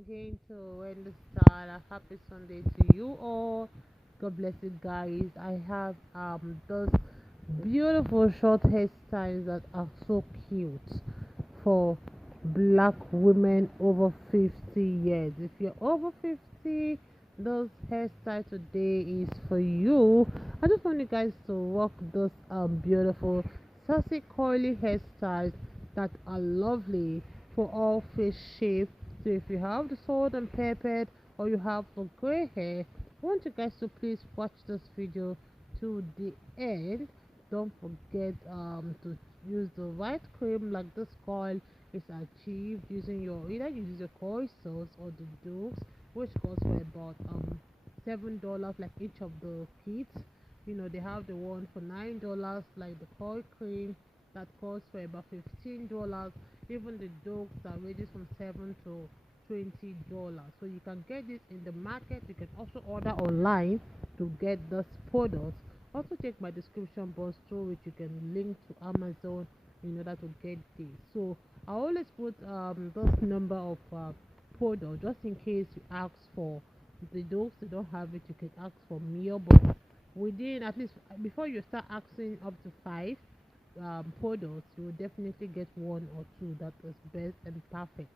again to Wendy Style. A happy Sunday to you all. God bless you guys. I have those beautiful short hairstyles that are so cute for black women over 50 years. If you're over 50, those hairstyles today is for you. I just want you guys to rock those beautiful sassy curly hairstyles that are lovely for all face shapes. So if you have the salt and pepper or you have the gray hair, I want you guys to please watch this video to the end. Don't forget to use the right cream like this coil is achieved using your either you use your coil sauce or the dukes, which costs for about $7 like each of the kits. They have the one for $9 like the coil cream that costs for about $15. Even the dukes that ranges from $7 to $20. So you can get this in the market. You can also order online to get this product. Also check my description box through which you can link to Amazon in order to get this. So I always put this number of product just in case you ask for the dose. You don't have it, you can ask for MIELLE, but within at least before you start asking up to 5 products, you will definitely get 1 or 2 that is best and perfect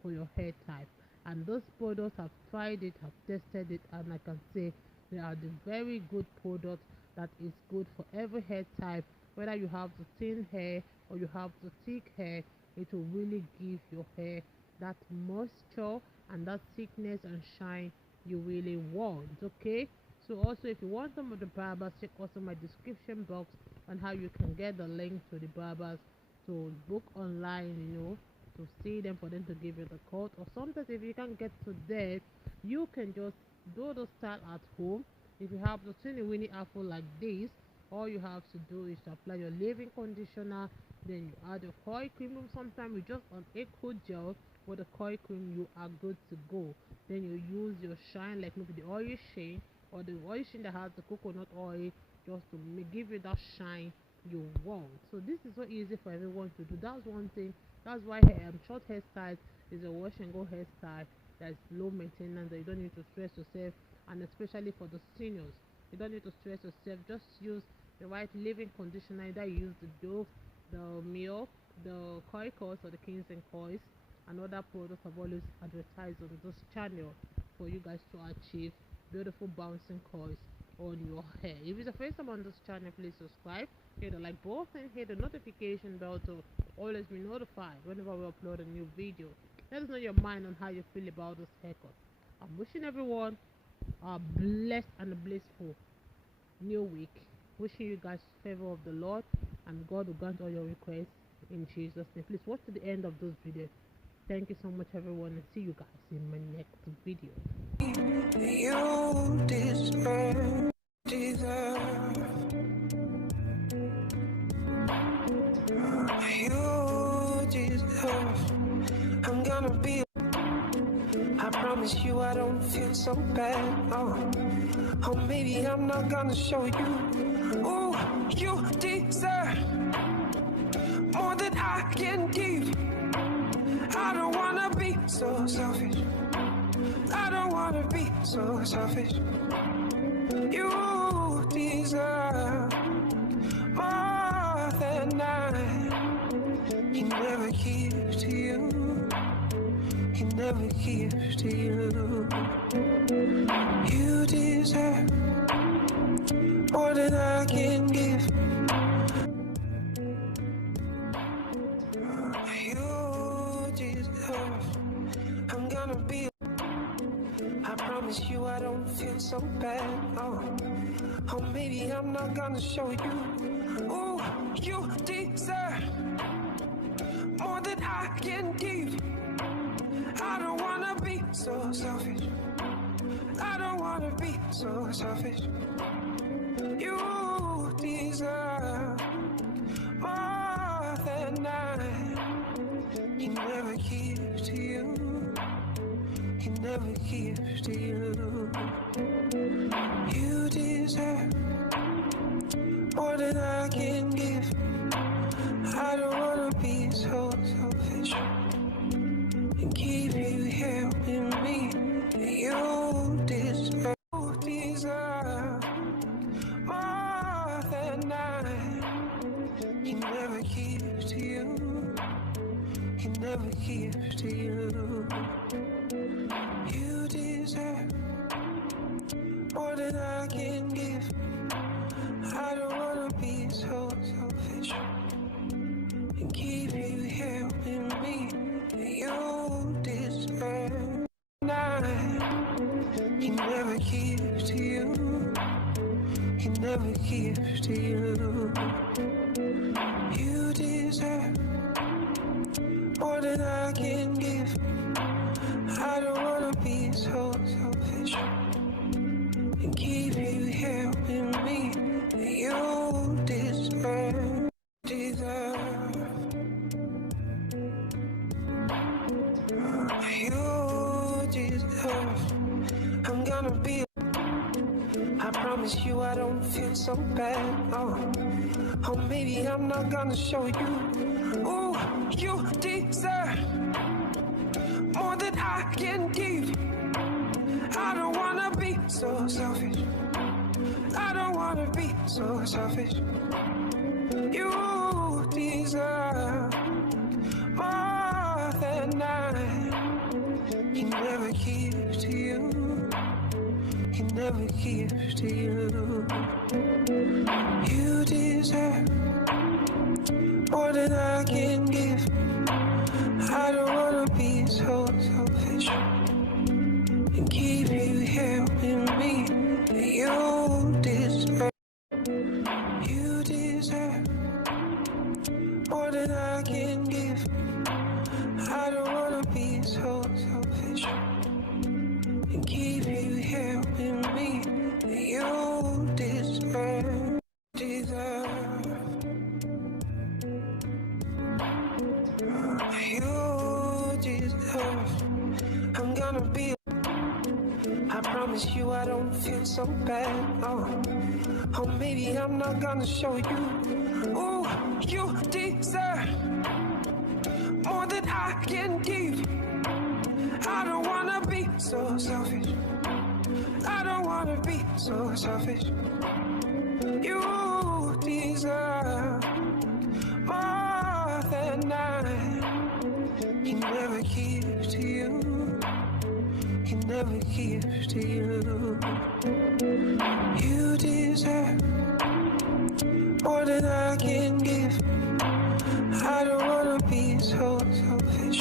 for your hair type. And those products, I've tried it, have tested it, and I can say they are the very good product that is good for every hair type. Whether you have the thin hair or you have the thick hair, it will really give your hair that moisture and that thickness and shine you really want. Okay, so also if you want some of the barbers, check also my description box on how you can get the link to the barbers to book online, to see them, for them to give you the code. Or sometimes if you can't get to there, you can just do the style at home. If you have the teeny weeny afro like this, all you have to do is to apply your leave-in conditioner, then you add your coil cream. Sometimes you just on a cool gel with the coil cream, you are good to go. Then you use your shine, like maybe the oil shine or the oil shine that has the coconut oil, just to give you that shine you want. So this is so easy for everyone to do. That's one thing. That's why short hairstyle is a wash and go hairstyle that's low maintenance, that you don't need to stress yourself. And especially for the seniors, you don't need to stress yourself. Just use the right leave-in conditioner. Either you use the Dove, the MIELLE, the coil coils, or the Kings and Coils, and other products I've always advertised on this channel for you guys to achieve beautiful bouncing coils on your hair. If it's the first time on this channel, please subscribe, hit the like button, hit the notification bell to always be notified whenever we upload a new video. Let us know your mind on how you feel about this haircut. I'm wishing everyone a blessed and a blissful new week. Wishing you guys favor of the Lord, and God will grant all your requests in Jesus' name. Please watch to the end of this video. Thank you so much everyone, and see you guys in my next video. You deserve. You deserve. I'm gonna be. I promise you I don't feel so bad. Oh, maybe I'm not gonna show you. Oh, you deserve more than I can give. I don't wanna be so selfish. I don't wanna be so selfish. You deserve more than I can never give to you. Can never give to you. You deserve more than I can give. You deserve. I'm gonna be. I promise you I don't feel so bad. Oh, maybe I'm not gonna show you. Oh, you deserve more than I can give. I don't wanna be so selfish. I don't wanna be so selfish. You deserve more than I can never give to you. Can never give to you. You deserve more than I can give. I don't wanna be so selfish and give keep you here with me. You deserve more than I can never give to you. Can never give to you. You deserve more than I can give. I don't wanna be so selfish and keep you here with me. You deserve. I can never give to you. Can never give to you. You deserve more than I can give. I don't wanna be so selfish and keep you here with me. You deserve, deserve. You deserve. I'm gonna be. I promise you I don't feel so bad. Oh, maybe I'm not gonna show you. Ooh, you deserve more than I can give. I don't wanna be so selfish. I don't wanna be so selfish. You deserve more than I can never give to you. Can never give to you. You deserve more than I can give. I don't wanna be so selfish and keep you here with me. You deserve. You deserve more than I can give. I don't wanna be so selfish and keep you here with me. You deserve, deserve. You deserve. I'm gonna be. I promise you I don't feel so bad. Oh, maybe I'm not gonna show you. Ooh, you deserve more than I can give. I don't wanna be so selfish. I don't wanna be so selfish. You deserve more than I can never give to you. Can never give to you. You deserve more than I can give. I don't wanna be so selfish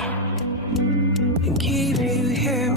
and keep you here